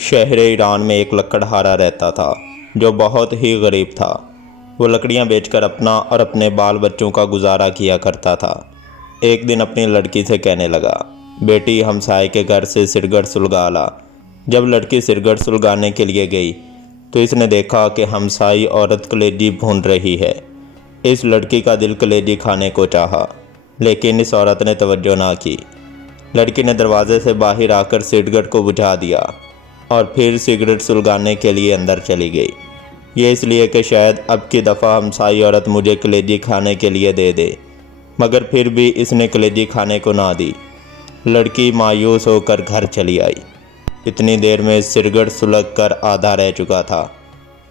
शहर ईरान में एक लकड़हारा रहता था जो बहुत ही गरीब था। वो लकड़ियां बेचकर अपना और अपने बाल बच्चों का गुजारा किया करता था। एक दिन अपनी लड़की से कहने लगा, बेटी हमसाये के घर से सिरगढ़ सुलगा ला। जब लड़की सिरगढ़ सुलगाने के लिए गई तो इसने देखा कि हमसाई औरत कलेजी भून रही है। इस लड़की का दिल कलेजी खाने को चाहा, लेकिन इस औरत ने तवज्जो ना की। लड़की ने दरवाजे से बाहर आकर सिरगढ़ को बुझा दिया और फिर सिगरेट सुलगाने के लिए अंदर चली गई। ये इसलिए कि शायद अब की दफ़ा हमसाई औरत मुझे कलेजी खाने के लिए दे दे, मगर फिर भी इसने कलेजी खाने को ना दी। लड़की मायूस होकर घर चली आई। इतनी देर में सिगरेट सुलग कर आधा रह चुका था।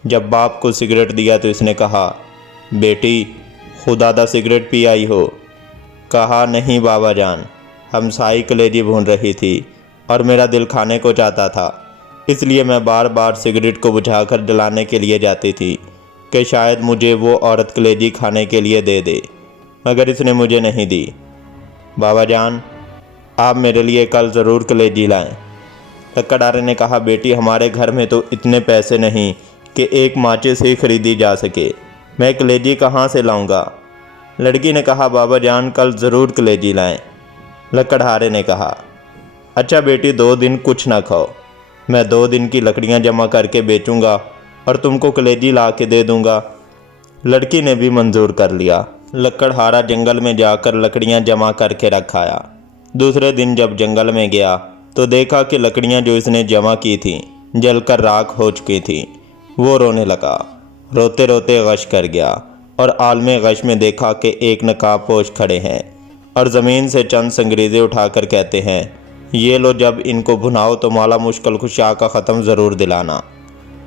जब बाप को सिगरेट दिया तो इसने कहा, बेटी खुदा दा सिगरेट पी आई हो? कहा, नहीं बाबा जान, हमसाई कलेजी भून रही थी और मेरा दिल खाने को चाहता था, इसलिए मैं बार बार सिगरेट को बुझाकर जलाने के लिए जाती थी कि शायद मुझे वो औरत कलेजी खाने के लिए दे दे, मगर इसने मुझे नहीं दी। बाबा जान, आप मेरे लिए कल ज़रूर कलेजी लाएं। लकड़हारे ने कहा, बेटी हमारे घर में तो इतने पैसे नहीं कि एक माचिस ही खरीदी जा सके, मैं कलेजी कहाँ से लाऊंगा? लड़की ने कहा, बाबा जान कल ज़रूर कलेजी लाएं। लकड़हारे ने कहा, अच्छा बेटी 2 दिन कुछ ना खाओ, मैं 2 दिन की लकड़ियां जमा करके बेचूंगा और तुमको कलेजी ला के दे दूंगा। लड़की ने भी मंजूर कर लिया। लकड़हारा जंगल में जाकर लकड़ियां जमा करके रखाया। दूसरे दिन जब जंगल में गया तो देखा कि लकड़ियां जो इसने जमा की थीं जलकर राख हो चुकी थीं। वो रोने लगा, रोते रोते गश कर गया और आलमे गश में देखा कि एक नकाबपोश खड़े हैं और ज़मीन से चंद संगरीज़े उठाकर कहते हैं, ये लो, जब इनको भुनाओ तो मौला मुश्किल कुशा का ख़त्म ज़रूर दिलाना।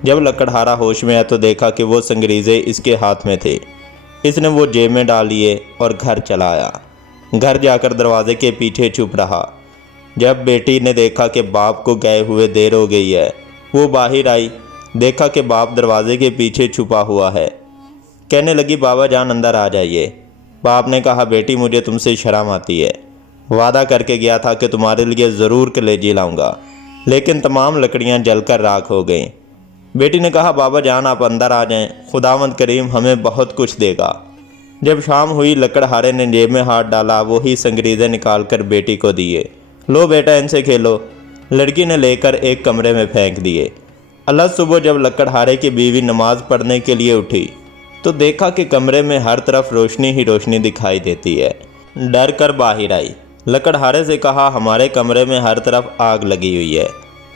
जब लकड़हारा होश में आया तो देखा कि वो संगरीज़े इसके हाथ में थे। इसने वो जेब में डाल लिए और घर चला आया। घर जाकर दरवाजे के पीछे छुप रहा। जब बेटी ने देखा कि बाप को गए हुए देर हो गई है, वो बाहर आई, देखा कि बाप दरवाजे के पीछे छुपा हुआ है। कहने लगी, बाबा जान अंदर आ जाइए। बाप ने कहा, बेटी मुझे तुमसे शर्म आती है, वादा करके गया था कि तुम्हारे लिए ज़रूर कलेजी लाऊंगा, लेकिन तमाम लकड़ियां जलकर राख हो गईं। बेटी ने कहा, बाबा जान आप अंदर आ जाएं, खुदावंद करीम हमें बहुत कुछ देगा। जब शाम हुई लकड़हारे ने जेब में हाथ डाला, वही संगरीज़े निकाल कर बेटी को दिए। लो बेटा इनसे खेलो। लड़की ने लेकर एक कमरे में फेंक दिए। अल्लाह सुबह जब लकड़हारे की बीवी नमाज पढ़ने के लिए उठी तो देखा कि कमरे में हर तरफ रोशनी ही रोशनी दिखाई देती है। डर कर बाहर आई। लकड़हारे से कहा, हमारे कमरे में हर तरफ आग लगी हुई है।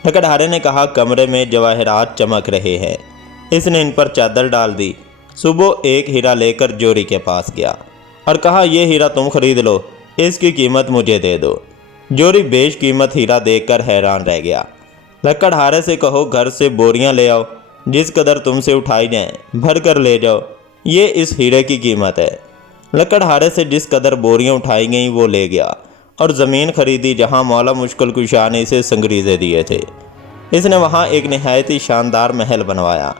लकड़हारे ने कहा, कमरे में जवाहरात चमक रहे हैं। इसने इन पर चादर डाल दी। सुबह एक हीरा लेकर जोरी के पास गया और कहा, यह हीरा तुम खरीद लो, इसकी कीमत मुझे दे दो। जोरी बेशकीमत हीरा देखकर हैरान रह गया। लकड़हारे से कहो घर से बोरियां ले आओ, जिस कदर तुमसे उठाई जाएं भर कर ले जाओ, ये इस हीरे की कीमत है। लकड़हारे से जिस कदर बोरियां उठाई गईं वो ले गया और ज़मीन खरीदी जहां मौला मुश्किल कुशा ने इसे संगरीज़े दिए थे। इसने वहां एक नहायत ही शानदार महल बनवाया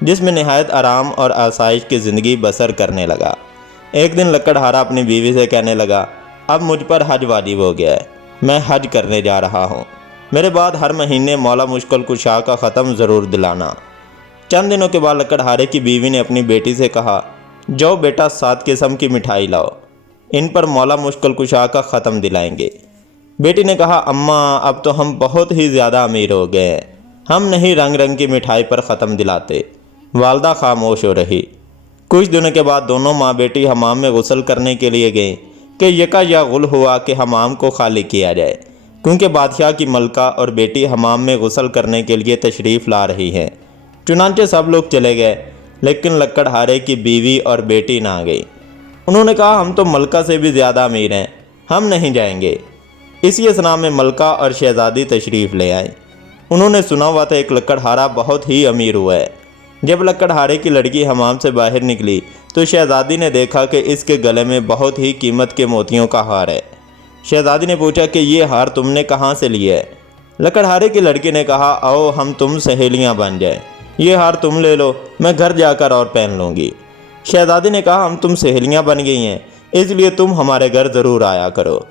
जिसमें नहायत आराम और आसाइश की ज़िंदगी बसर करने लगा। एक दिन लकड़हारा अपनी बीवी से कहने लगा, अब मुझ पर हज वाजिब हो गया है, मैं हज करने जा रहा हूँ, मेरे बाद हर महीने मौला मुश्किल कुशा का ख़त्म ज़रूर दिलाना। चंद दिनों के बाद लकड़हारे की बीवी ने अपनी बेटी से कहा, जाओ बेटा 7 किस्म की मिठाई लाओ, इन पर मौला मुश्किल कुशा का ख़त्म दिलाएंगे। बेटी ने कहा, अम्मा अब तो हम बहुत ही ज़्यादा अमीर हो गए हैं, हम नहीं रंग रंग की मिठाई पर ख़त्म दिलाते। वालदा खामोश हो रही। कुछ दिनों के बाद दोनों माँ बेटी हमाम में गुस्ल करने के लिए गए कि यका या गुल हुआ कि हमाम को खाली किया जाए, क्योंकि बादशाह की मलका और बेटी हमाम में गुस्ल करने के लिए तशरीफ़ ला रही हैं। चुनांचे सब लोग चले गए, लेकिन लकड़हारे की बीवी और बेटी ना गई। उन्होंने कहा, हम तो मलका से भी ज़्यादा अमीर हैं, हम नहीं जाएंगे। इसी असना में मलका और शहज़ादी तशरीफ़ ले आए। उन्होंने सुना हुआ था एक लकड़हारा बहुत ही अमीर हुआ है। जब लकड़हारे की लड़की हमाम से बाहर निकली तो शहज़ादी ने देखा कि इसके गले में बहुत ही कीमत के मोतियों का हार है। शहज़ादी ने पूछा कि ये हार तुमने कहाँ से लिया है? लकड़हारे की लड़की ने कहा, आओ हम तुम सहेलियाँ बन जाए, ये हार तुम ले लो, मैं घर जाकर और पहन लूँगी। शहज़ादी ने कहा, हम तुम सहेलियाँ बन गई हैं, इसलिए तुम हमारे घर ज़रूर आया करो।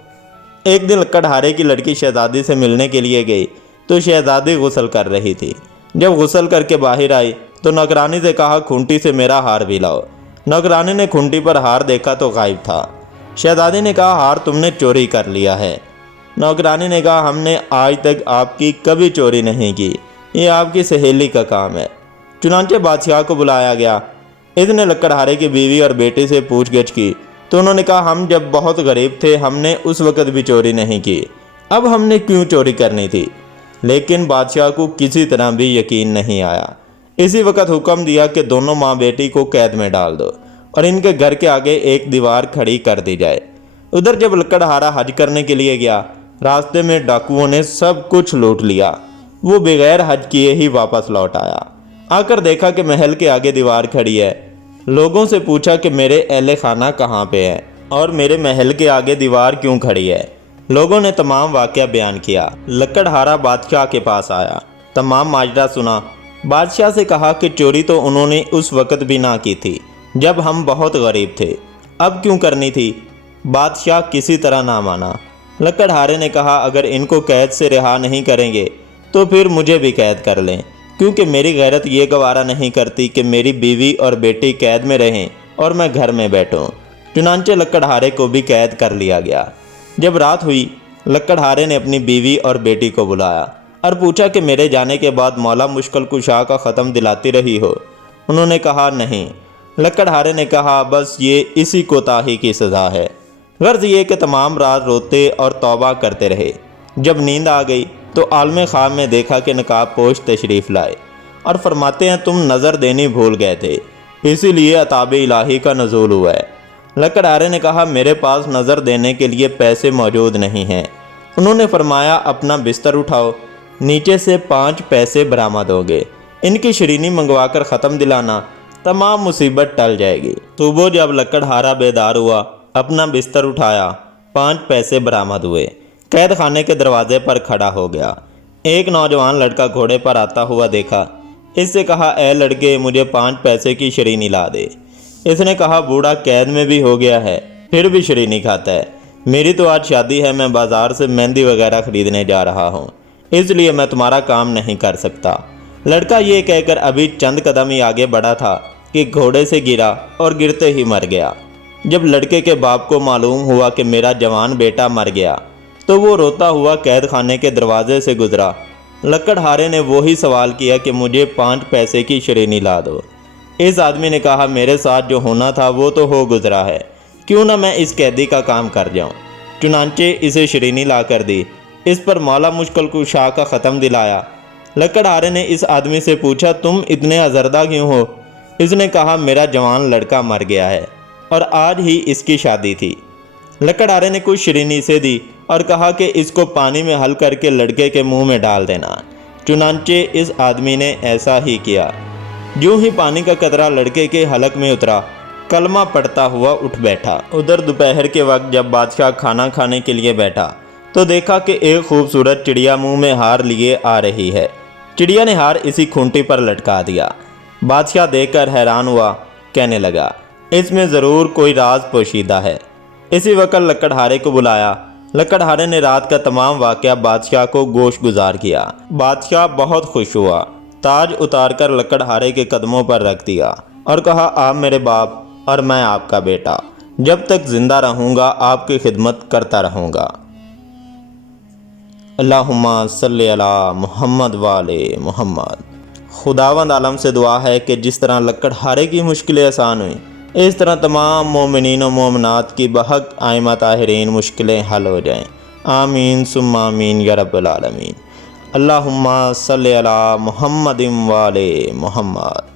एक दिन लकड़हारे की लड़की शहज़ादी से मिलने के लिए गई تو شہزادی غسل کر رہی تھی۔ جب غسل کر کے باہر آئی تو نوکرانی سے کہا کھونٹی سے میرا ہار بھی لاؤ۔ نوکرانی نے کھونٹی پر ہار دیکھا تو غائب تھا۔ شہزادی نے کہا ہار تم نے چوری کر لیا ہے۔ نوکرانی نے کہا ہم نے آج تک آپ کی کبھی چوری نہیں کی، یہ آپ کی سہیلی کا کام ہے۔ چنانچہ بادشاہ کو بلایا گیا۔ اس نے لکڑہارے کی بیوی اور بیٹی سے پوچھ گچھ کی تو انہوں نے کہا ہم جب بہت غریب تھے ہم نے اس وقت بھی چوری نہیں کی، اب ہم نے کیوں چوری کرنی تھی؟ لیکن بادشاہ کو کسی طرح بھی یقین نہیں آیا۔ اسی وقت حکم دیا کہ دونوں ماں بیٹی کو قید میں ڈال دو اور ان کے گھر کے آگے ایک دیوار کھڑی کر دی جائے۔ ادھر جب لکڑہارا حج کرنے کے لیے گیا، راستے میں ڈاکوؤں نے سب کچھ لوٹ لیا۔ وہ بغیر حج کیے ہی واپس لوٹ آیا۔ آ کر دیکھا کہ محل کے آگے دیوار کھڑی ہے۔ لوگوں سے پوچھا کہ میرے اہل خانہ کہاں پہ ہیں اور میرے محل کے آگے دیوار کیوں کھڑی ہے؟ لوگوں نے تمام واقعہ بیان کیا۔ لکڑہارا بادشاہ کے پاس آیا، تمام ماجرا سنا۔ بادشاہ سے کہا کہ چوری تو انہوں نے اس وقت بھی نہ کی تھی جب ہم بہت غریب تھے، اب کیوں کرنی تھی؟ بادشاہ کسی طرح نہ مانا۔ لکڑہارے نے کہا اگر ان کو قید سے رہا نہیں کریں گے تو پھر مجھے بھی قید کر لیں، کیونکہ میری غیرت یہ گوارا نہیں کرتی کہ میری بیوی اور بیٹی قید میں رہیں اور میں گھر میں بیٹھوں۔ چنانچہ لکڑہارے کو بھی قید کر لیا گیا۔ جب رات ہوئی، لکڑہارے نے اپنی بیوی اور بیٹی کو بلایا اور پوچھا کہ میرے جانے کے بعد مولا مشکل کشا کا ختم دلاتی رہی ہو؟ انہوں نے کہا نہیں۔ لکڑہارے نے کہا بس یہ اسی کوتاہی کی سزا ہے۔ غرض یہ کہ تمام رات روتے اور توبہ کرتے رہے۔ جب نیند آ گئی تو عالم خواب میں دیکھا کہ نقاب پوش تشریف لائے اور فرماتے ہیں تم نظر دینی بھول گئے تھے، اسی لیے عطاب الہی کا نزول ہوا ہے۔ لکڑہارے نے کہا میرے پاس نظر دینے کے لیے پیسے موجود نہیں ہیں۔ انہوں نے فرمایا اپنا بستر اٹھاؤ، نیچے سے 5 پیسے برآمد ہو گئے، ان کی شرینی منگوا کر ختم دلانا، تمام مصیبت ٹل جائے گی۔ صبح جب لکڑہارا بیدار ہوا، اپنا بستر اٹھایا، 5 پیسے برآمد ہوئے، قید خانے کے دروازے پر کھڑا ہو گیا۔ ایک نوجوان لڑکا گھوڑے پر آتا ہوا دیکھا، اس سے کہا اے لڑکے مجھے 5 پیسے کی شرینی لا دے۔ اس نے کہا بوڑھا قید میں بھی ہو گیا ہے پھر بھی شرینی کھاتا ہے، میری تو آج شادی ہے، میں بازار سے مہندی وغیرہ خریدنے جا رہا ہوں، اس لیے میں تمہارا کام نہیں کر سکتا۔ لڑکا یہ کہہ کر ابھی چند قدم ہی آگے بڑھا تھا کہ گھوڑے سے گرا اور گرتے ہی مر گیا۔ جب لڑکے کے باپ کو معلوم ہوا کہ میرا جوان بیٹا مر گیا تو وہ روتا ہوا قید خانے کے دروازے سے گزرا۔ لکڑہارے نے وہی سوال کیا کہ مجھے 5 پیسے کی شرینی لا دو۔ اس آدمی نے کہا میرے ساتھ جو ہونا تھا وہ تو ہو گزرا ہے، کیوں نہ میں اس قیدی کا کام کر جاؤں۔ چنانچہ اسے شرینی لا کر دی، اس پر مولا مشکل کشا کا ختم دلایا۔ لکڑہارے نے اس آدمی سے پوچھا تم اتنے آزردہ کیوں ہو؟ اس نے کہا میرا جوان لڑکا مر گیا ہے اور آج ہی اس کی شادی تھی۔ لکڑہارے نے کچھ شرینی سے دی اور کہا کہ اس کو پانی میں حل کر کے لڑکے کے منہ میں ڈال دینا۔ چنانچہ اس آدمی نے ایسا ہی کیا۔ جو ہی پانی کا قطرہ لڑکے کے حلق میں اترا، کلمہ پڑھتا ہوا اٹھ بیٹھا۔ ادھر دوپہر کے وقت جب بادشاہ کھانا کھانے کے لیے بیٹھا تو دیکھا کہ ایک خوبصورت چڑیا منہ میں ہار لیے آ رہی ہے۔ چڑیا نے ہار اسی کھونٹی پر لٹکا دیا۔ بادشاہ دیکھ کر حیران ہوا، کہنے لگا اس میں ضرور کوئی راز پوشیدہ ہے۔ اسی وقت لکڑہارے کو بلایا۔ لکڑہارے نے رات کا تمام واقعہ بادشاہ کو گوش گزار کیا۔ بادشاہ بہت خوش ہوا، تاج اتار کر لکڑہارے کے قدموں پر رکھ دیا اور کہا آپ میرے باپ اور میں آپ کا بیٹا، جب تک زندہ رہوں گا آپ کی خدمت کرتا رہوں گا۔ اللہم صلی علی محمد وآل محمد۔ خداوند عالم سے دعا ہے کہ جس طرح لکڑہارے کی مشکلیں آسان ہوئیں، اس طرح تمام مومنین و مومنات کی بحق ائمہ طاہرین مشکلیں حل ہو جائیں۔ آمین ثم آمین یا رب العالمین۔ اللہم صلی علی محمد وآل محمد۔